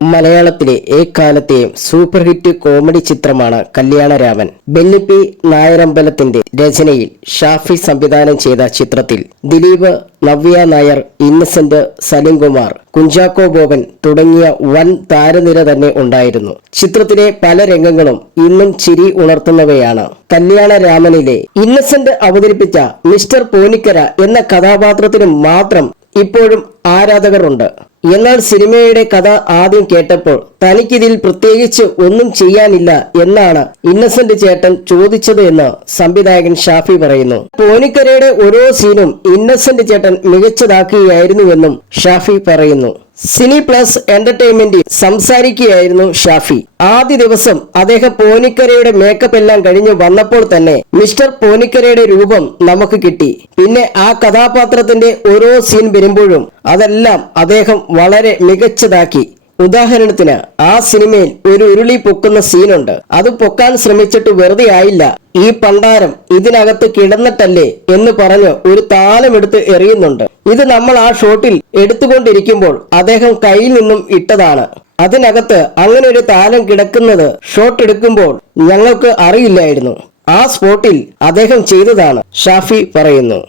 മലയാളത്തിലെ എക്കാലത്തെയും super hit comedy ചിത്രമാണ് കല്യാണരാമൻ. ബെന്നി നായരമ്പലത്തിന്റെ രചനയിൽ ഷാഫി സംവിധാനം ചെയ്ത ചിത്രത്തിൽ ദിലീപ്, നവ്യ നായർ, ഇന്നസെന്റ്, സലിംകുമാർ, കുഞ്ചാക്കോ ബോബൻ തുടങ്ങിയ വൻ താരനിര തന്നെ ഉണ്ടായിരുന്നു. ചിത്രത്തിലെ പല രംഗങ്ങളും ഇന്നും ചിരി ഉണർത്തുന്നവയാണ്. കല്യാണരാമനിലെ ഇന്നസെന്റ് അവതരിപ്പിച്ച മിസ്റ്റർ പോനിക്കര എന്ന കഥാപാത്രത്തിന് മാത്രം ഇപ്പോഴും ആരാധകരുണ്ട്. എന്നാൽ സിനിമയുടെ കഥ ആദ്യം കേട്ടപ്പോൾ തനിക്കിതിൽ പ്രത്യേകിച്ച് ഒന്നും ചെയ്യാനില്ല എന്നാണ് ഇന്നസെന്റ് ചേട്ടൻ ചോദിച്ചത് എന്ന് സംവിധായകൻ ഷാഫി പറയുന്നു. പോനിക്കരയുടെ ഓരോ സീനും ഇന്നസെന്റ് ചേട്ടൻ മികച്ചതാക്കുകയായിരുന്നുവെന്നും ഷാഫി പറയുന്നു. സിനി പ്ലസ് എന്റർടൈൻമെന്റിൽ സംസാരിക്കുകയായിരുന്നു ഷാഫി. ആദ്യ ദിവസം അദ്ദേഹം പോനിക്കരയുടെ മേക്കപ്പ് എല്ലാം കഴിഞ്ഞു വന്നപ്പോൾ തന്നെ മിസ്റ്റർ പോനിക്കരയുടെ രൂപം നമുക്ക് കിട്ടി. പിന്നെ ആ കഥാപാത്രത്തിന്റെ ഓരോ സീൻ വരുമ്പോഴും അതെല്ലാം അദ്ദേഹം വളരെ മികച്ചതാക്കി. ഉദാഹരണത്തിന് ആ സിനിമയിൽ ഒരു ഉരുളി പൊക്കുന്ന സീനുണ്ട്. അത് പൊക്കാൻ ശ്രമിച്ചിട്ട് വെറുതെ ആയില്ല. ഈ പണ്ടാരം ഇതിനകത്ത് കിടന്നിട്ടല്ലേ എന്ന് പറഞ്ഞ് ഒരു താലമെടുത്ത് എറിയുന്നുണ്ട്. ഇത് നമ്മൾ ആ ഷോട്ടിൽ എടുത്തുകൊണ്ടിരിക്കുമ്പോൾ അദ്ദേഹം കയ്യിൽ നിന്നും ഇട്ടതാണ്. അതിനകത്ത് അങ്ങനെ ഒരു താലം കിടക്കുന്നത് ഷോട്ട് എടുക്കുമ്പോൾ ഞങ്ങൾക്ക് അറിയില്ലായിരുന്നു. ആ സ്പോട്ടിൽ അദ്ദേഹം ചെയ്തതാണ്, ഷാഫി പറയുന്നു.